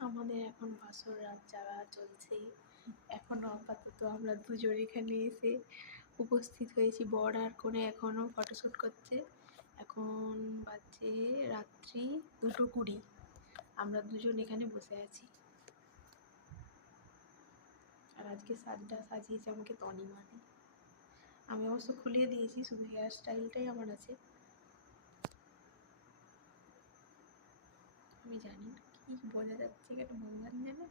আমাদের এখন বাসর রাত জাগা চলছে। এখনো আপাতত আমরা দুজন এখানে এসে উপস্থিত হয়েছি। বর আর কনে এখনও ফটোশ্যুট করছে। এখন বাজে রাত্রি 2:20। আমরা দুজন এখানে বসে আছি। আর আজকে সাজটা সাজিয়েছে আমাকে তনিমানি। আমি অবশ্য খুলিয়ে দিয়েছি, শুধু হেয়ার স্টাইলটাই আমার আছে। আমি জানি না কি বোঝা যাচ্ছে কেন, ভগবান জানে।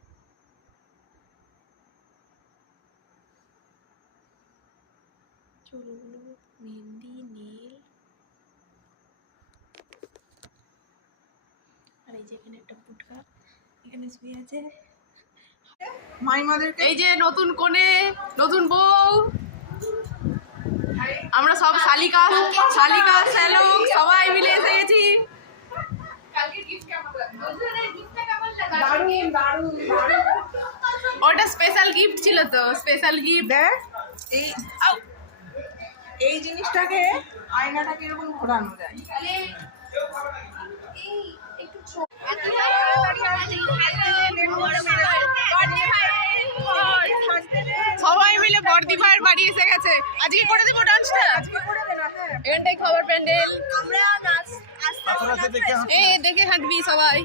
চুলগুলো মেহেন্দি, নেল, আর এই যে এখানে একটা পুটকা এখানে শুয়ে আছে। এই যে নতুন কোণে, নতুন বউ, আমরা সব শালিকা শ্যালক সবাই মিলে এসে গেছি। ওটা স্পেশাল গিফট ছিল তো, স্পেশাল গিফট। এই জিনিসটাকে আয়নাটাকে এরকম ঘোরানো যায়। সবাই মিলে বর্দি ভাইয়ের বাড়ি এসে গেছে। আজকে করে দেবো ডান্সটা, এখানটাই খবর প্যান্ডেল। এই দেখে হাঁটবি সবাই।